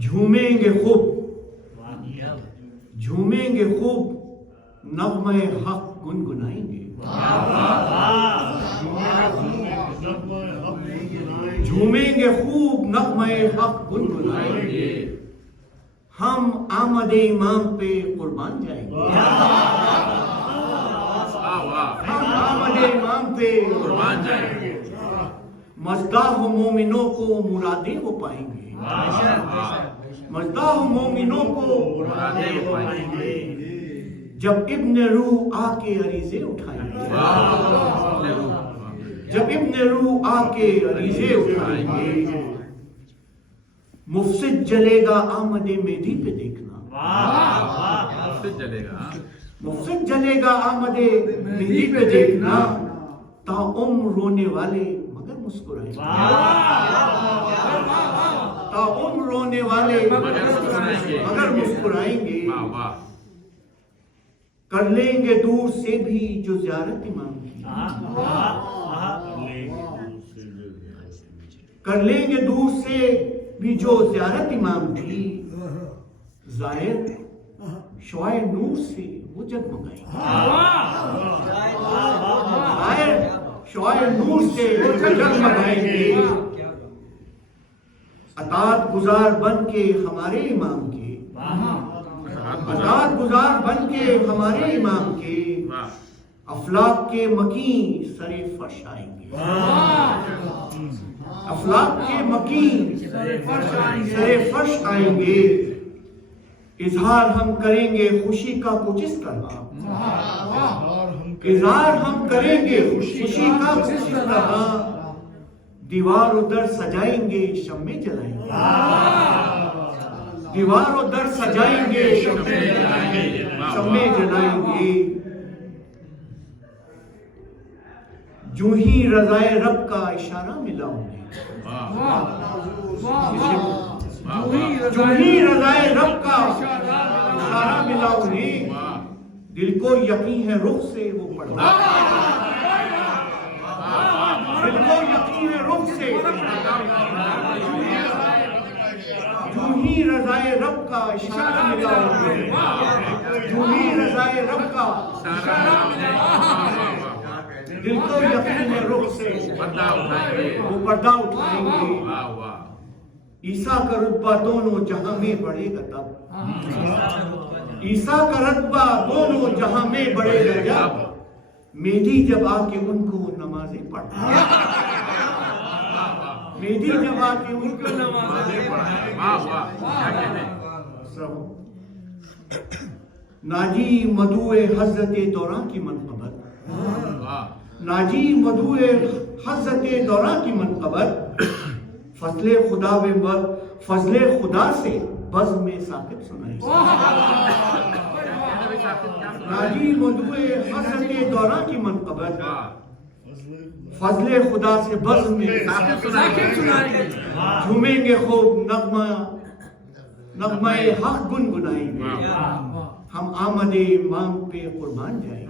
झूमेंगे खूब नग़्मे हक गुनगुनाएंगे। झूमेंगे खूब नग़्मे हक गुनगुनाएंगे। हम आमदे इमाम पे कुर्बान जाएंगे। हम आमदे इमाम पे कुर्बान जाएंगे। मज़दाह मोमिनों को मुरादें वो पाएंगे। मज़दाह मोमिनों को मुरादें वो पाएंगे। जब इब्न रूह आके अरीज़े उठाएंगे। जब इब्न रूह आके अरीज़े उठाएंगे। मुफसिद जलेगा आमदे मेहदी पे देखना। मुफसिद जलेगा आमदे मेहदी पे देखना। ताउम्र रोने वाले मगर मुस्कुराएंगे। ताउम्र रोने वाले मगर मुस्कुराएंगे। कर लेंगे दूर से भी जो ज़ियारत इमाम की। कर लेंगे दूर से भी जो ज़ियारत इमाम की। ज़ाहिर शुआए नूर से वो जगमगाएंगे। ज़ाहिर शुआए नूर से वो जगमगाएंगे। अतात गुजार बन के हमारे इमाम के। अतात गुजार बन के हमारे इमाम के। अफलाक के मकीन सरे फर्श आएंगे। अफलाक के मकीन सरे फर्श आएंगे। इजहार हम करेंगे खुशी का कुछ इस तरह। इजहार हम करेंगे खुशी का कुछ इस तरह। दीवार उधर सजाएंगे शम्मे जलाएंगे। दीवार उधर सजाएंगे शम्मे जलाएंगे। जो ही रज़ाए रब का इशारा मिला उन्हें। जो ही रज़ाए रब का इशारा मिला उन्हें। दिल को यकीन है रुख से वो पढ़ा। दिल को यकीन है रुख से। जो ही रज़ाए रब का इशारा मिला उन्हें। जो ही रज़ाए रब का इशारा मिला दिल को यकीन है रुख से वो पर्दा उठाएंगे। ईसा का रुतबा दोनों जहां में बढ़ेगा तब। ईसा का रुतबा दोनों जहां में बढ़ेगा जब। मेहदी जब आके उनको नमाजें पढ़ाए। मेहदी जब आके उनको नमाजें पढ़ाए। नाजी मधुए हज़रत दौरा की मनक़बत। नाजी मधुए हज़रत दौरा की मनक़बत। फज़ले खुदा से बज़्म में साक़िब सुनाई। नाजी मधुए हज़रत दौरा की मनक़बत। फज़ले खुदा से बज़्म में साक़िब सुनाएंगे। झूमेंगे खूब नग़्मा हक़ गुनगुनाएंगे। हम आमदे इमाम पे कुर्बान जाएंगे।